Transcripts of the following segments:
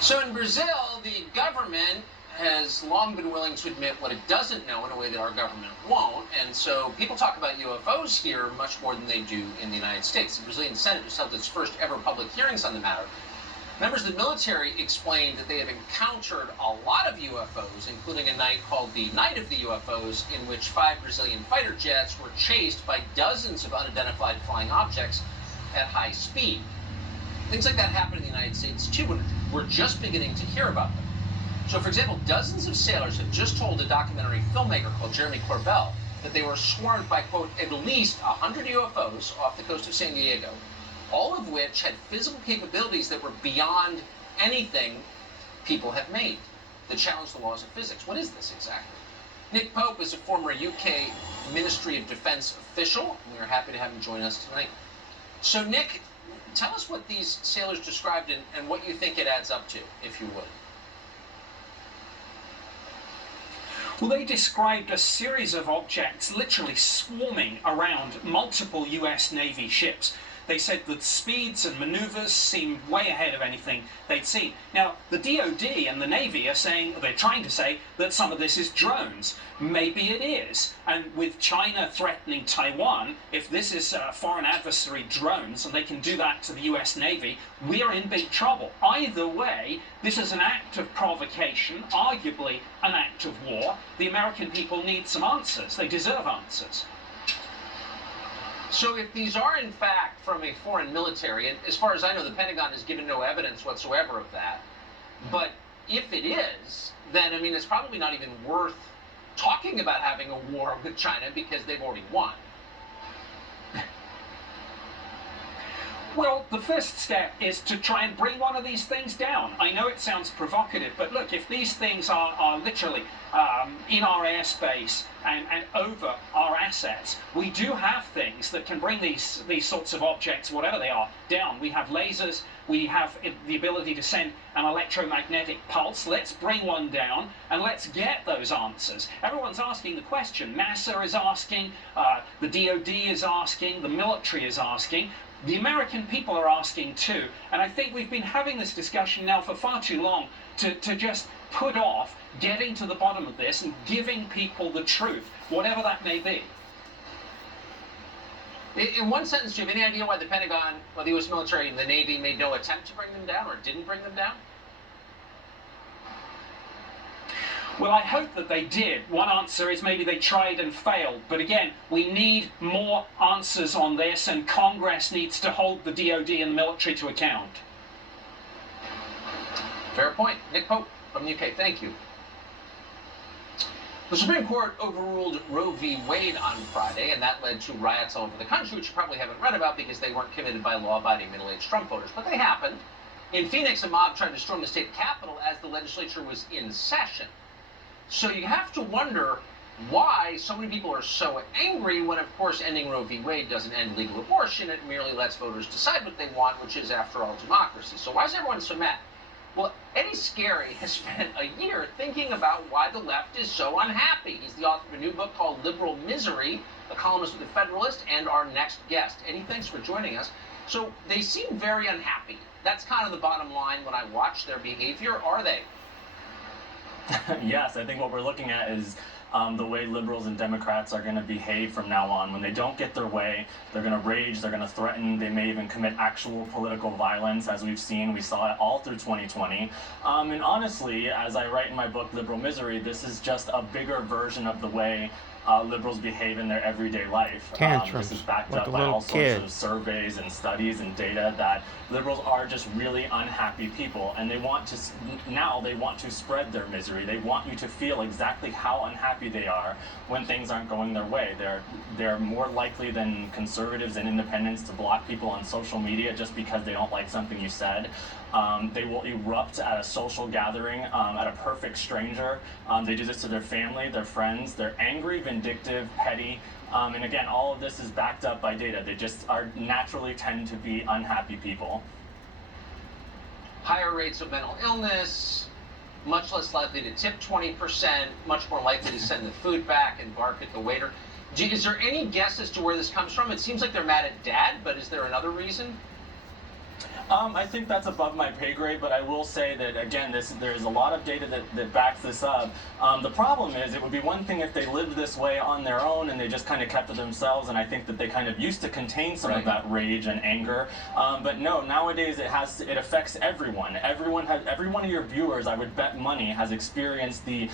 So in Brazil, the government has long been willing to admit what it doesn't know in a way that our government won't. And so people talk about UFOs here much more than they do in the United States. The Brazilian Senate just held its first ever public hearings on the matter. Members of the military explained that they have encountered a lot of UFOs, including a night called the Night of the UFOs, in which 5 Brazilian fighter jets were chased by dozens of unidentified flying objects at high speed. Things like that happen in the United States too, and we're just beginning to hear about them. So, for example, dozens of sailors have just told a documentary filmmaker called Jeremy Corbell that they were swarmed by, quote, at least 100 UFOs off the coast of San Diego, all of which had physical capabilities that were beyond anything people have made, that challenge the laws of physics. What is this exactly? Nick Pope is a former UK Ministry of Defense official, and we are happy to have him join us tonight. So, Nick, tell us what these sailors described and what you think it adds up to, if you would. Well, they described a series of objects literally swarming around multiple US Navy ships. They said that speeds and maneuvers seemed way ahead of anything they'd seen. Now, the DoD and the Navy are saying, they're trying to say, that some of this is drones. Maybe it is. And with China threatening Taiwan, if this is foreign adversary drones and they can do that to the US Navy, we're in big trouble. Either way, this is an act of provocation, arguably an act of war. The American people need some answers. They deserve answers. So if these are in fact from a foreign military, and as far as I know, the Pentagon has given no evidence whatsoever of that, but if it is, then I mean, it's probably not even worth talking about having a war with China because they've already won. Well, the first step is to try and bring one of these things down. I know it sounds provocative, but look, if these things are literally in our airspace and over our assets, we do have things that can bring these sorts of objects, whatever they are, down. We have lasers, we have the ability to send an electromagnetic pulse. Let's bring one down and let's get those answers. Everyone's asking the question. NASA is asking, the DoD is asking, the military is asking. The American people are asking too, and I think we've been having this discussion now for far too long to just put off getting to the bottom of this and giving people the truth, whatever that may be. In one sentence, do you have any idea why the Pentagon, or the U.S. military and the Navy made no attempt to bring them down or didn't bring them down? Well, I hope that they did. One answer is maybe they tried and failed. But again, we need more answers on this, and Congress needs to hold the DoD and the military to account. Fair point. Nick Pope from the UK, thank you. The Supreme Court overruled Roe v. Wade on Friday, and that led to riots all over the country, which you probably haven't read about because they weren't committed by law-abiding middle-aged Trump voters, but they happened. In Phoenix, a mob tried to storm the state capitol as the legislature was in session. So you have to wonder why so many people are so angry when, of course, ending Roe v. Wade doesn't end legal abortion. It merely lets voters decide what they want, which is, after all, democracy. So why is everyone so mad? Well, Eddie Scarry has spent a year thinking about why the left is so unhappy. He's the author of a new book called Liberal Misery, a columnist with The Federalist, and our next guest. Eddie, thanks for joining us. So they seem very unhappy. That's kind of the bottom line when I watch their behavior. Are they? Yes, I think what we're looking at is the way liberals and Democrats are going to behave from now on. When they don't get their way, they're going to rage, they're going to threaten, they may even commit actual political violence, as we've seen. We saw it all through 2020. And honestly, as I write in my book, Liberal Misery, this is just a bigger version of the way liberals behave in their everyday life. This is backed up by all sorts of surveys and studies and data that liberals are just really unhappy people, and they want to spread their misery. They want you to feel exactly how unhappy they are when things aren't going their way. They're more likely than conservatives and independents to block people on social media just because they don't like something you said. They will erupt at a social gathering at a perfect stranger. They do this to their family, their friends. They're angry, vindictive, petty. And again, all of this is backed up by data. They just naturally tend to be unhappy people. Higher rates of mental illness, much less likely to tip 20%, much more likely to send the food back and bark at the waiter. Is there any guess as to where this comes from? It seems like they're mad at Dad, but is there another reason? I think that's above my pay grade, but I will say that, again, there's a lot of data that backs this up. The problem is, it would be one thing if they lived this way on their own and they just kind of kept to themselves, and I think that they kind of used to contain some of that rage and anger. But no, nowadays it affects everyone. Every one of your viewers, I would bet money, has experienced the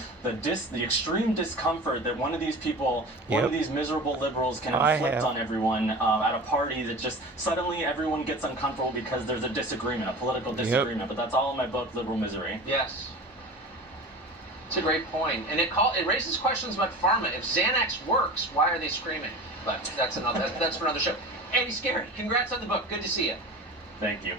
extreme discomfort that one of these people, one of these miserable liberals can inflict on everyone at a party, that just suddenly everyone gets uncomfortable because there's a disagreement, a political disagreement. But that's all in my book, Liberal Misery. Yes. It's a great point. And it raises questions about pharma. If Xanax works, why are they screaming? But that's for another show. Andy Scarry, congrats on the book. Good to see you. Thank you.